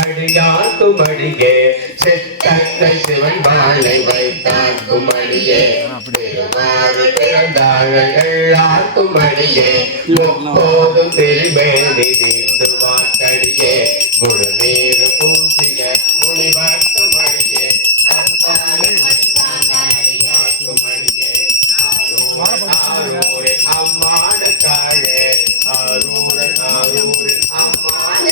அடியார் குமடியே சித்தத்தை சிவன் வாழை வைத்தார் குமடியே திருமாறு பிறந்தார்கள் எல்லார் குமடியே முப்போதும் திருமேனி தீர்ந்து வாக்கடியே முழு நீர் பூசிய முனிவர் குமடியே அடியார் குமடியே ஆரூரின் அம்மான காழே ஆரூரின் அம்மான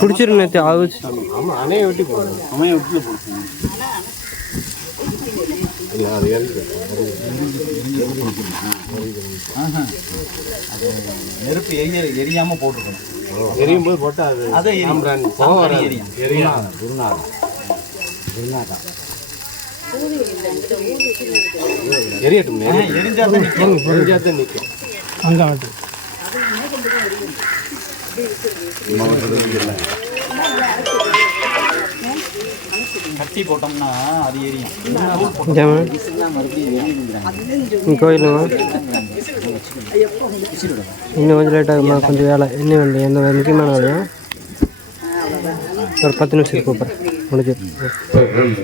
பிடிச்சிரும் நேற்று ஆகுச்சு. ஆமாம் அணையை வெட்டி போகணும். அணையை வெட்டில போகணும். இல்லை அது நெருப்பு எரியாமல் போட்டுருக்கணும். எரியும் போது போட்டால் அது அதை எரியும். எரியட்டும். எரிஞ்சாதான் நிற்கும். அங்கே ஆட்டு கட்டி போட்டோம்னா அது எரியும். கோயிலுங்க இன்னும் கொஞ்சம் லேட்டாகுமா? கொஞ்சம் வேலை இன்னும் வேண்டிய எந்த முக்கியமான வேலையா? ஒரு 10 நிமிஷத்துக்கு கூப்பிட்றேன். முடிஞ்சு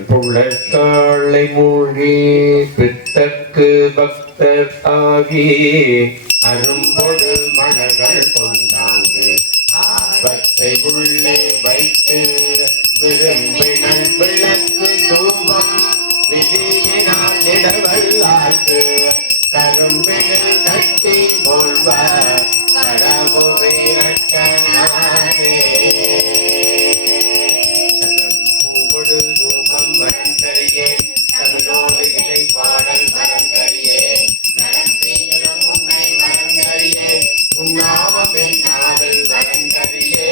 புலத்தாளை மூழ்கி பித்தக்கு பக்தர் ஆகி அரும்பொடு மணகள் கொண்டாங்கு ஆபத்தை உள்ளே வைத்து விரும்பினல் விளக்கு தூபம் விதியினால் இடவல்லார்க்கு கரும்பினில் கட்டி போல்வார் கடவுரட்டனாரே பூவொடு தூபம் வரந்தறியே தமிழோடு இசை பாடல் வரந்தறியே நடத்தியும் உன்னை வரந்தறியே உன்னாம பெண்ணாவில் வரந்தறியே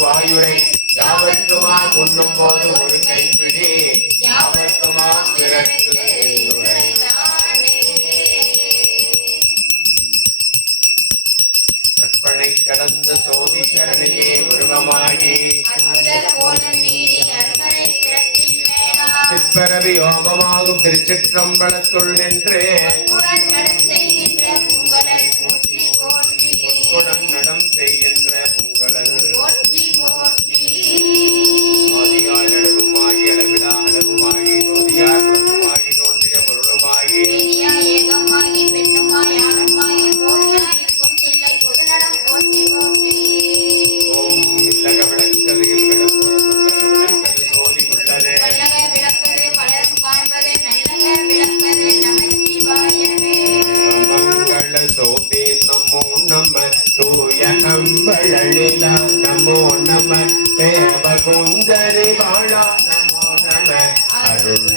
வாயுரை யாவர்க்குமா உண்ணும் போது ஒரு கைப்பிடி யாவர்க்குமா பிறக்கு கற்பனை கடந்த சோதி கரணையே உருவமாகி சிற்பரவி ஓமமாகும் திருச்சிற்றம்பலத்துள் நின்று நடம் செய்கின்ற உங்களது ஆதியாய் அழகுமாகி அளவிடா அழகுமாகி தோதியா குணமாகி தோன்றிய பொருளுமாகி ஓம் இல்லக விளக்கதில் கிடப்பது சோதி உள்ளதே விளக்கது பலரும் காண்பது நல்ல விளக்கது நமச்சிவாயவே. குந்தரி பாலா நமோ நம அருள்